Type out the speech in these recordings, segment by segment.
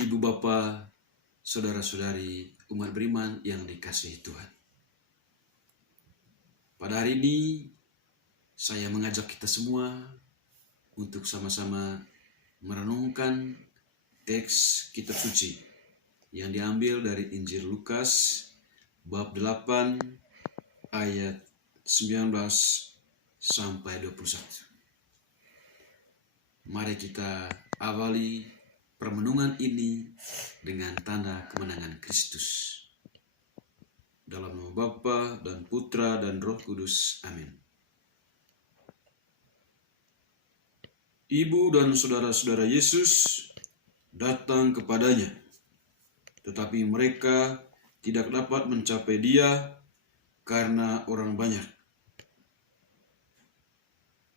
Ibu Bapa, saudara-saudari umat beriman yang dikasihi Tuhan. Pada hari ini saya mengajak kita semua untuk sama-sama merenungkan teks kitab suci yang diambil dari Injil Lukas bab 8 ayat 19 sampai 21. Mari kita awali permenungan ini dengan tanda kemenangan Kristus. Dalam nama Bapa dan Putra dan Roh Kudus. Amin. Ibu dan saudara-saudara Yesus datang kepadanya, tetapi mereka tidak dapat mencapai Dia karena orang banyak.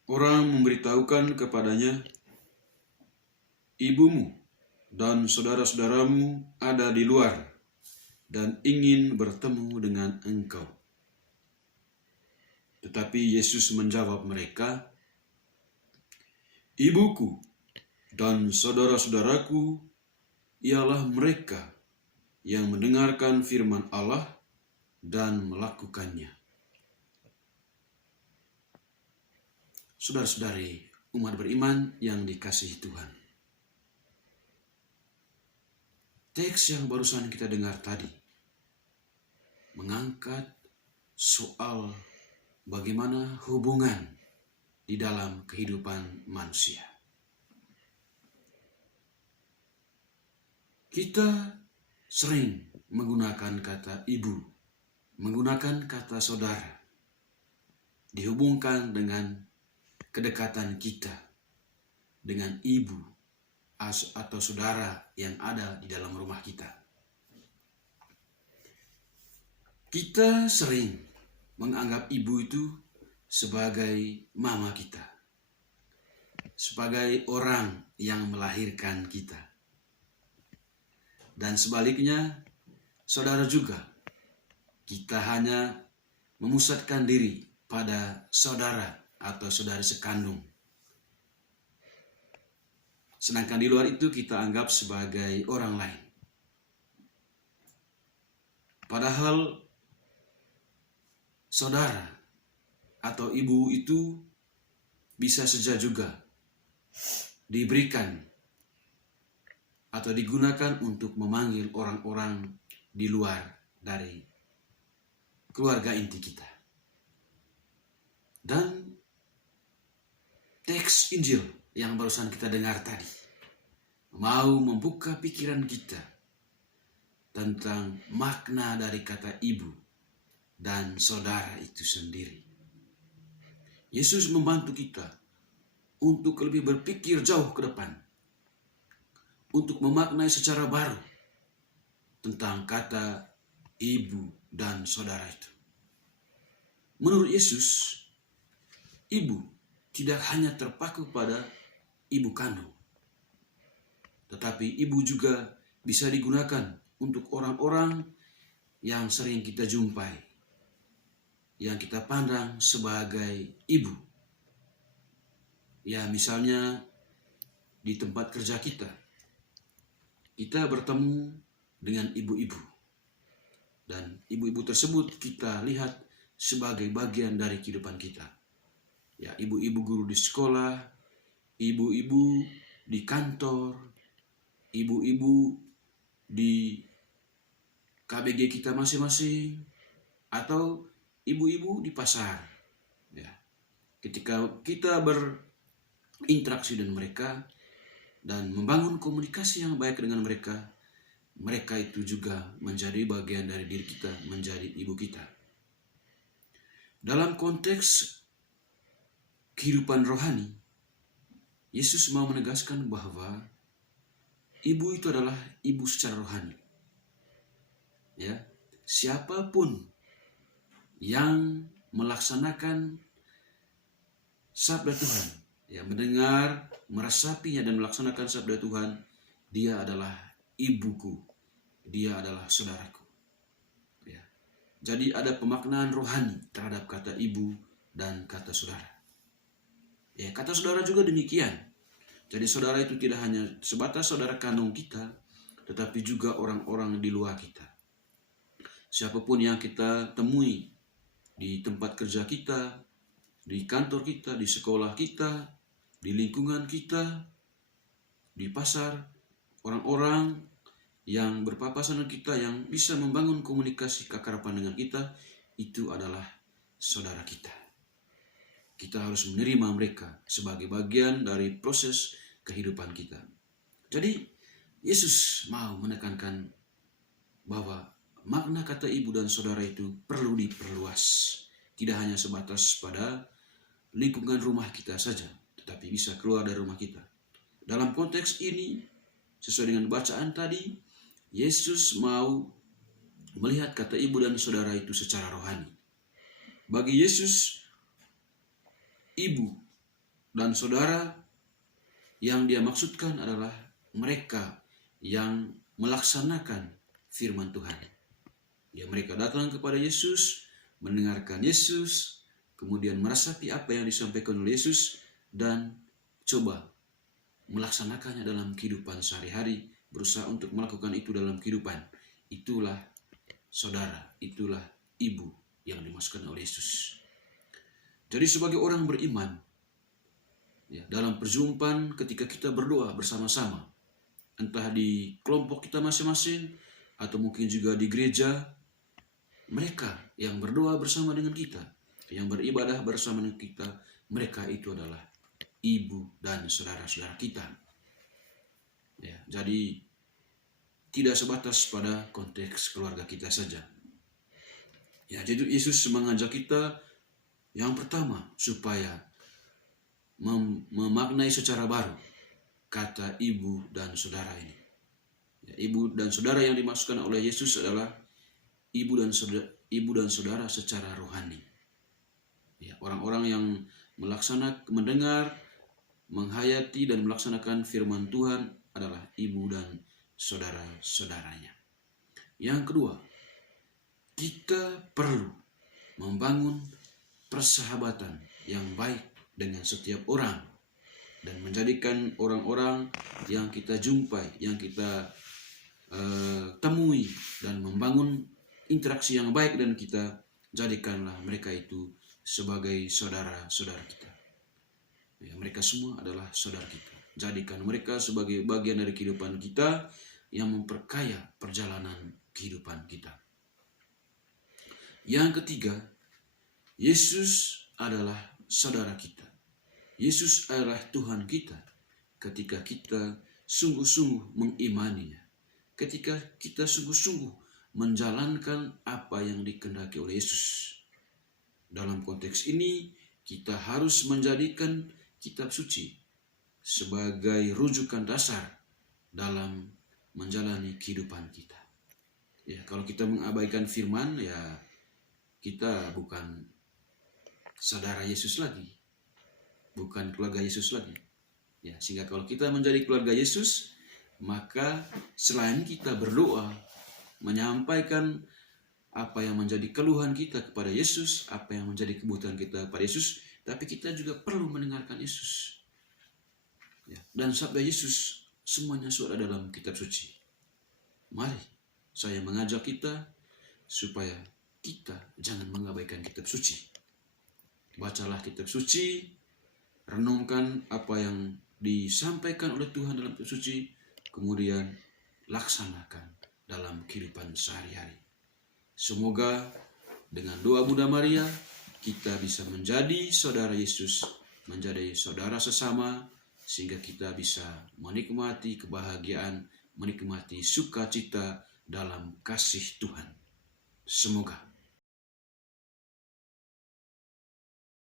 Orang memberitahukan kepadanya, "Ibumu dan saudara-saudaramu ada di luar dan ingin bertemu dengan engkau." Tetapi Yesus menjawab mereka, "Ibuku dan saudara-saudaraku ialah mereka yang mendengarkan firman Allah dan melakukannya." Saudara-saudari umat beriman yang dikasihi Tuhan. Teks yang barusan kita dengar tadi mengangkat soal bagaimana hubungan di dalam kehidupan manusia. Kita sering menggunakan kata ibu, menggunakan kata saudara, dihubungkan dengan kedekatan kita dengan ibu atau saudara yang ada di dalam rumah kita. Kita sering menganggap ibu itu sebagai mama kita, sebagai orang yang melahirkan kita. Dan sebaliknya, saudara juga, kita hanya memusatkan diri pada saudara atau saudari sekandung. Sedangkan di luar itu kita anggap sebagai orang lain. Padahal saudara atau ibu itu bisa saja juga diberikan atau digunakan untuk memanggil orang-orang di luar dari keluarga inti kita. Dan teks Injil yang barusan kita dengar tadi mau membuka pikiran kita tentang makna dari kata ibu dan saudara itu sendiri. Yesus membantu kita untuk lebih berpikir jauh ke depan, untuk memaknai secara baru tentang kata ibu dan saudara itu. Menurut Yesus, ibu tidak hanya terpaku pada ibu kandung, tetapi ibu juga bisa digunakan untuk orang-orang yang sering kita jumpai, yang kita pandang sebagai ibu. Ya, misalnya di tempat kerja kita bertemu dengan ibu-ibu. Dan ibu-ibu tersebut kita lihat sebagai bagian dari kehidupan kita. Ya, ibu-ibu guru di sekolah, ibu-ibu di kantor, ibu-ibu di KBG kita masing-masing, atau ibu-ibu di pasar. Ya, ketika kita berinteraksi dengan mereka dan membangun komunikasi yang baik dengan mereka, mereka itu juga menjadi bagian dari diri kita, menjadi ibu kita. Dalam konteks kehidupan rohani, Yesus mau menegaskan bahwa ibu itu adalah ibu secara rohani. Ya, siapapun yang melaksanakan sabda Tuhan, yang mendengar, meresapinya dan melaksanakan sabda Tuhan, dia adalah ibuku, dia adalah saudaraku. Ya. Jadi ada pemaknaan rohani terhadap kata ibu dan kata saudara. Ya, kata saudara juga demikian. Jadi saudara itu tidak hanya sebatas saudara kandung kita, tetapi juga orang-orang di luar kita. Siapapun yang kita temui di tempat kerja kita, di kantor kita, di sekolah kita, di lingkungan kita, di pasar, orang-orang yang berpapasan dengan kita, yang bisa membangun komunikasi keakraban dengan kita, itu adalah saudara kita. Kita harus menerima mereka sebagai bagian dari proses kehidupan kita. Jadi Yesus mau menekankan bahwa makna kata ibu dan saudara itu perlu diperluas. Tidak hanya sebatas pada lingkungan rumah kita saja, tetapi bisa keluar dari rumah kita. Dalam konteks ini, sesuai dengan bacaan tadi, Yesus mau melihat kata ibu dan saudara itu secara rohani. Bagi Yesus, ibu dan saudara yang dia maksudkan adalah mereka yang melaksanakan firman Tuhan. Ya, mereka datang kepada Yesus, mendengarkan Yesus, kemudian meresapi apa yang disampaikan oleh Yesus, dan coba melaksanakannya dalam kehidupan sehari-hari, berusaha untuk melakukan itu dalam kehidupan. Itulah saudara, itulah ibu yang dimaksudkan oleh Yesus. Jadi sebagai orang beriman, ya, dalam perjumpaan ketika kita berdoa bersama-sama, entah di kelompok kita masing-masing, atau mungkin juga di gereja, mereka yang berdoa bersama dengan kita, yang beribadah bersama dengan kita, mereka itu adalah ibu dan saudara-saudara kita. Ya, jadi tidak sebatas pada konteks keluarga kita saja. Ya, jadi Yesus mengajak kita yang pertama supaya memaknai secara baru kata ibu dan saudara ini. Ya, ibu dan saudara yang dimaksudkan oleh Yesus adalah ibu dan saudara secara rohani. Ya, orang-orang yang mendengar, menghayati dan melaksanakan firman Tuhan adalah ibu dan saudara-saudaranya. Yang kedua, kita perlu membangun persahabatan yang baik dengan setiap orang dan menjadikan orang-orang yang kita jumpai, yang kita temui, dan membangun interaksi yang baik dan kita jadikanlah mereka itu sebagai saudara-saudara kita. Ya, mereka semua adalah saudara kita. Jadikan mereka sebagai bagian dari kehidupan kita yang memperkaya perjalanan kehidupan kita. Yang ketiga, Yesus adalah saudara kita. Yesus adalah Tuhan kita ketika kita sungguh-sungguh mengimaninya. Ketika kita sungguh-sungguh menjalankan apa yang dikehendaki oleh Yesus. Dalam konteks ini, kita harus menjadikan kitab suci sebagai rujukan dasar dalam menjalani kehidupan kita. Ya, kalau kita mengabaikan firman, ya kita bukan saudara Yesus lagi, bukan keluarga Yesus lagi. Ya, sehingga kalau kita menjadi keluarga Yesus, maka selain kita berdoa, menyampaikan apa yang menjadi keluhan kita kepada Yesus, apa yang menjadi kebutuhan kita kepada Yesus, tapi kita juga perlu mendengarkan Yesus. Ya, dan sabda Yesus semuanya sudah dalam kitab suci. Mari saya mengajak kita supaya kita jangan mengabaikan kitab suci. Bacalah kitab suci, renungkan apa yang disampaikan oleh Tuhan dalam kitab suci, kemudian laksanakan dalam kehidupan sehari-hari. Semoga dengan doa Bunda Maria kita bisa menjadi saudara Yesus, menjadi saudara sesama, sehingga kita bisa menikmati kebahagiaan, menikmati sukacita dalam kasih Tuhan. Semoga